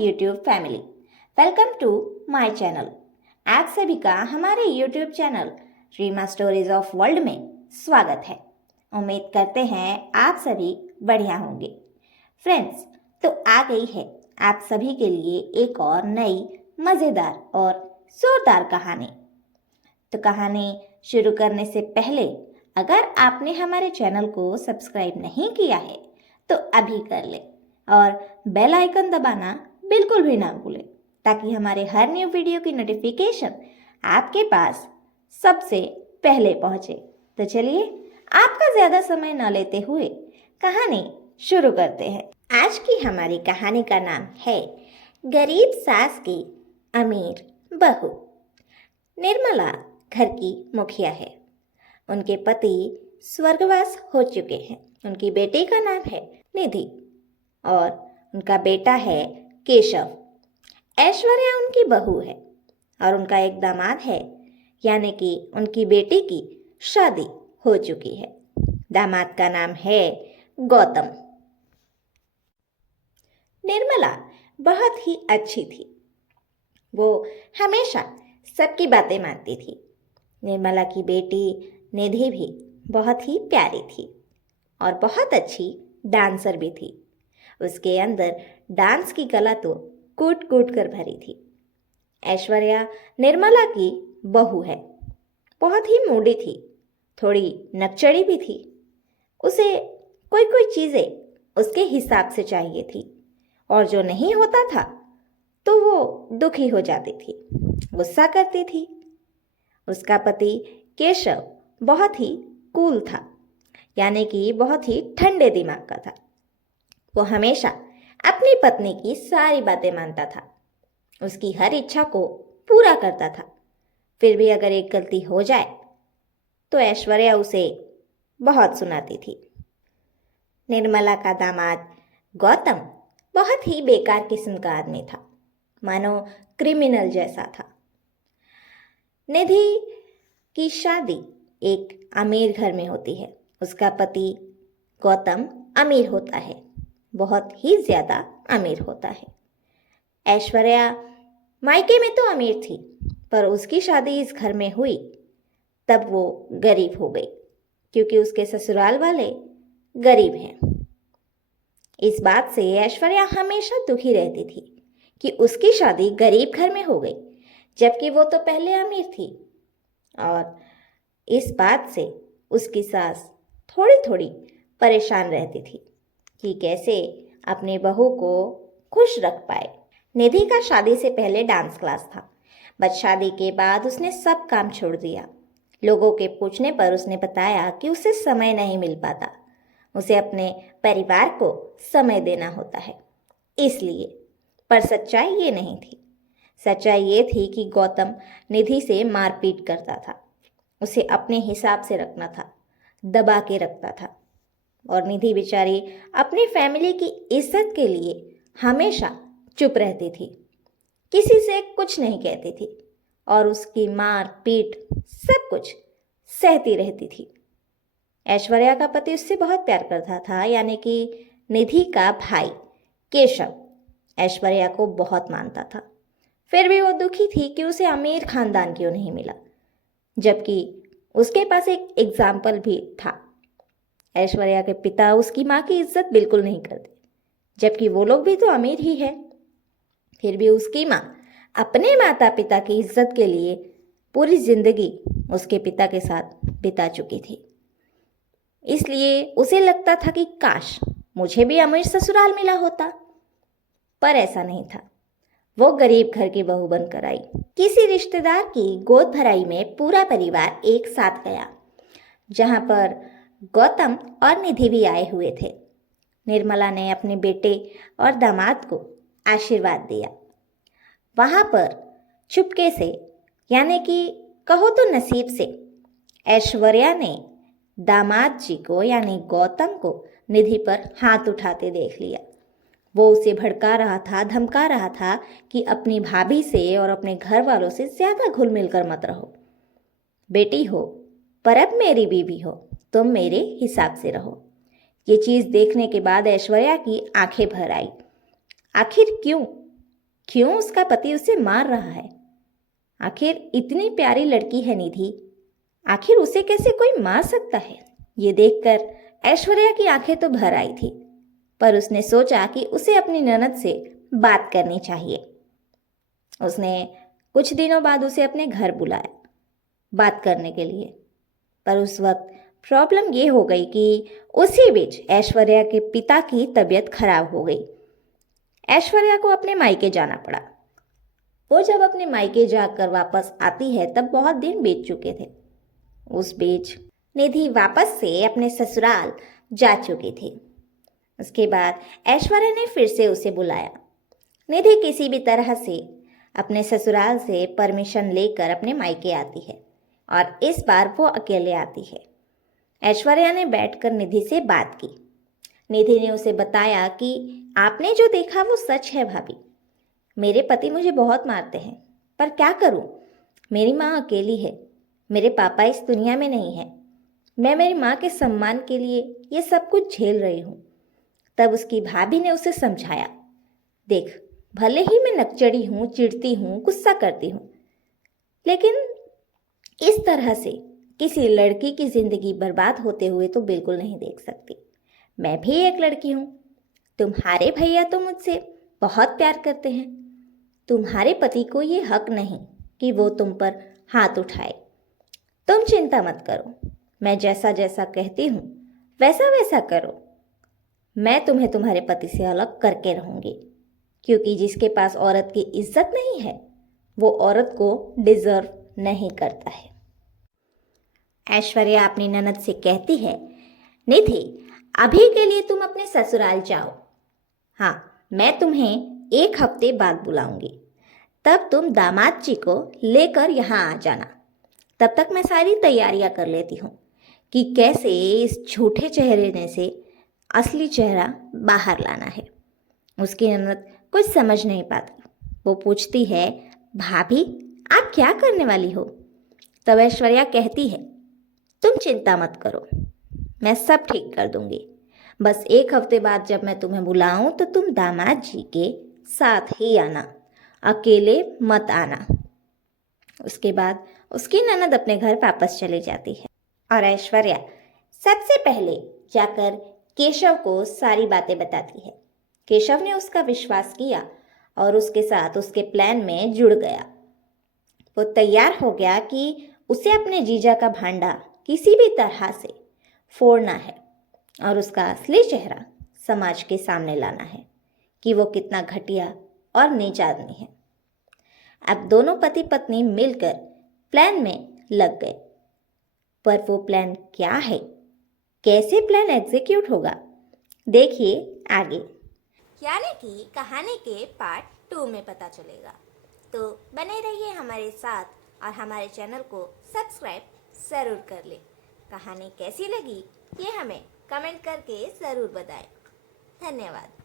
YouTube family, welcome to my channel. आप सभी का हमारे YouTube channel Reema stories of world में स्वागत है। उम्मीद करते हैं आप सभी बढ़िया होंगे। फ्रेंड्स, तो आ गई है आप सभी के लिए एक और नई मज़ेदार और जोरदार कहानी। तो कहानी शुरू करने से पहले अगर आपने हमारे चैनल को सब्सक्राइब नहीं किया है तो अभी कर ले और बेल आइकन दबाना बिल्कुल भी ना भूलें, ताकि हमारे हर न्यू वीडियो की नोटिफिकेशन आपके पास सबसे पहले पहुंचे। तो चलिए आपका ज़्यादा समय न लेते हुए कहानी शुरू करते हैं। आज की हमारी कहानी का नाम है गरीब सास की अमीर बहू। निर्मला घर की मुखिया है। उनके पति स्वर्गवास हो चुके हैं। उनकी बेटी का नाम है निधि और उनका बेटा है केशव। ऐश्वर्या उनकी बहू है और उनका एक दामाद है, यानी कि उनकी बेटी की शादी हो चुकी है। दामाद का नाम है गौतम। निर्मला बहुत ही अच्छी थी। वो हमेशा सबकी बातें मानती थी। निर्मला की बेटी निधि भी बहुत ही प्यारी थी और बहुत अच्छी डांसर भी थी। उसके अंदर डांस की कला तो कूट कूट कर भरी थी। ऐश्वर्या निर्मला की बहू है। बहुत ही मूडी थी, थोड़ी नकचड़ी भी थी। उसे कोई कोई चीज़ें उसके हिसाब से चाहिए थी और जो नहीं होता था तो वो दुखी हो जाती थी, गुस्सा करती थी। उसका पति केशव बहुत ही कूल था, यानी कि बहुत ही ठंडे दिमाग का था। वो हमेशा अपनी पत्नी की सारी बातें मानता था, उसकी हर इच्छा को पूरा करता था। फिर भी अगर एक गलती हो जाए तो ऐश्वर्या उसे बहुत सुनाती थी। निर्मला का दामाद गौतम बहुत ही बेकार किस्म का आदमी था, मानो क्रिमिनल जैसा था। निधि की शादी एक अमीर घर में होती है। उसका पति गौतम अमीर होता है, बहुत ही ज़्यादा अमीर होता है। ऐश्वर्या मायके में तो अमीर थी, पर उसकी शादी इस घर में हुई तब वो गरीब हो गई, क्योंकि उसके ससुराल वाले गरीब हैं। इस बात से ऐश्वर्या हमेशा दुखी रहती थी कि उसकी शादी गरीब घर में हो गई, जबकि वो तो पहले अमीर थी। और इस बात से उसकी सास थोड़ी थोड़ी परेशान रहती थी कि कैसे अपनी बहू को खुश रख पाए। निधि का शादी से पहले डांस क्लास था, बस शादी के बाद उसने सब काम छोड़ दिया। लोगों के पूछने पर उसने बताया कि उसे समय नहीं मिल पाता, उसे अपने परिवार को समय देना होता है, इसलिए। पर सच्चाई ये नहीं थी। सच्चाई ये थी कि गौतम निधि से मारपीट करता था, उसे अपने हिसाब से रखना था, दबा के रखता था। और निधि बेचारी अपनी फैमिली की इज्जत के लिए हमेशा चुप रहती थी, किसी से कुछ नहीं कहती थी और उसकी मार पीट सब कुछ सहती रहती थी। ऐश्वर्या का पति उससे बहुत प्यार करता था, यानी कि निधि का भाई केशव ऐश्वर्या को बहुत मानता था। फिर भी वो दुखी थी कि उसे अमीर खानदान क्यों नहीं मिला, जबकि उसके पास एक एग्जाम्पल भी था। ऐश्वर्या के पिता उसकी माँ की इज्जत बिल्कुल नहीं करते, जबकि वो लोग भी तो अमीर ही है। फिर भी उसकी माँ अपने माता पिता की इज्जत के लिए पूरी जिंदगी उसके पिता के साथ बिता चुकी थी। इसलिए उसे लगता था कि काश मुझे भी अमीर ससुराल मिला होता, पर ऐसा नहीं था। वो गरीब घर की बहू बनकर आई। किसी रिश्तेदार की गोद भराई में पूरा परिवार एक साथ गया, जहाँ पर गौतम और निधि भी आए हुए थे। निर्मला ने अपने बेटे और दामाद को आशीर्वाद दिया। वहाँ पर चुपके से, यानी कि कहो तो नसीब से, ऐश्वर्या ने दामाद जी को यानी गौतम को निधि पर हाथ उठाते देख लिया। वो उसे भड़का रहा था, धमका रहा था कि अपनी भाभी से और अपने घर वालों से ज़्यादा घुल मिल कर मत रहो। बेटी हो पर अब मेरी बीवी हो, तुम मेरे हिसाब से रहो। ये चीज़ देखने के बाद ऐश्वर्या की आंखें भर आई। आखिर क्यों? क्यों उसका पति उसे मार रहा है। आखिर इतनी प्यारी लड़की है निधि, आखिर उसे कैसे कोई मार सकता है। ये देखकर ऐश्वर्या की आंखें तो भर आई थी, पर उसने सोचा कि उसे अपनी ननद से बात करनी चाहिए। उसने कुछ दिनों बाद उसे अपने घर बुलाया बात करने के लिए, पर उस वक्त प्रॉब्लम ये हो गई कि उसी बीच ऐश्वर्या के पिता की तबीयत खराब हो गई। ऐश्वर्या को अपने मायके जाना पड़ा। वो जब अपने मायके जाकर वापस आती है तब बहुत दिन बीत चुके थे। उस बीच निधि वापस से अपने ससुराल जा चुकी थी। उसके बाद ऐश्वर्या ने फिर से उसे बुलाया। निधि किसी भी तरह से अपने ससुराल से परमिशन लेकर अपने मायके आती है और इस बार वो अकेले आती है। ऐश्वर्या ने बैठकर निधि से बात की। निधि ने उसे बताया कि आपने जो देखा वो सच है भाभी। मेरे पति मुझे बहुत मारते हैं, पर क्या करूं? मेरी माँ अकेली है, मेरे पापा इस दुनिया में नहीं है। मैं मेरी माँ के सम्मान के लिए ये सब कुछ झेल रही हूँ। तब उसकी भाभी ने उसे समझाया, देख, भले ही मैं नकचड़ी हूँ, चिढ़ती हूँ, गुस्सा करती हूँ, लेकिन इस तरह से किसी लड़की की जिंदगी बर्बाद होते हुए तो बिल्कुल नहीं देख सकती। मैं भी एक लड़की हूँ। तुम्हारे भैया तो मुझसे बहुत प्यार करते हैं। तुम्हारे पति को ये हक नहीं कि वो तुम पर हाथ उठाए। तुम चिंता मत करो, मैं जैसा जैसा कहती हूँ वैसा वैसा करो। मैं तुम्हें तुम्हारे पति से अलग करके रहूंगी, क्योंकि जिसके पास औरत की इज्जत नहीं है वो औरत को डिजर्व नहीं करता है। ऐश्वर्या अपनी ननद से कहती है, निधि, अभी के लिए तुम अपने ससुराल जाओ। हाँ, मैं तुम्हें 1 हफ्ते बाद बुलाऊंगी। तब तुम दामाद जी को लेकर यहाँ आ जाना। तब तक मैं सारी तैयारियां कर लेती हूँ कि कैसे इस झूठे चेहरे में से असली चेहरा बाहर लाना है। उसकी ननद कुछ समझ नहीं पाती। वो पूछती है, भाभी, आप क्या करने वाली हो? तब ऐश्वर्या कहती है, तुम चिंता मत करो, मैं सब ठीक कर दूंगी। बस 1 हफ्ते बाद जब मैं तुम्हें बुलाऊं तो तुम दामाद जी के साथ ही आना, अकेले मत आना। उसके बाद उसकी ननद अपने घर वापस चली जाती है और ऐश्वर्या सबसे पहले जाकर केशव को सारी बातें बताती है। केशव ने उसका विश्वास किया और उसके साथ उसके प्लान में जुड़ गया। वो तैयार हो गया कि उसे अपने जीजा का भांडा किसी भी तरह से फोड़ना है और उसका असली चेहरा समाज के सामने लाना है कि वो कितना घटिया और नीच आदमी है। अब दोनों पति पत्नी मिलकर प्लान में लग गए, पर वो प्लान क्या है, कैसे प्लान एग्जीक्यूट होगा, देखिए आगे, यानी कि कहानी के पार्ट 2 में पता चलेगा। तो बने रहिए हमारे साथ और हमारे चैनल को सब्सक्राइब ज़रूर कर लें। कहानी कैसी लगी ये हमें कमेंट करके ज़रूर बताएं। धन्यवाद।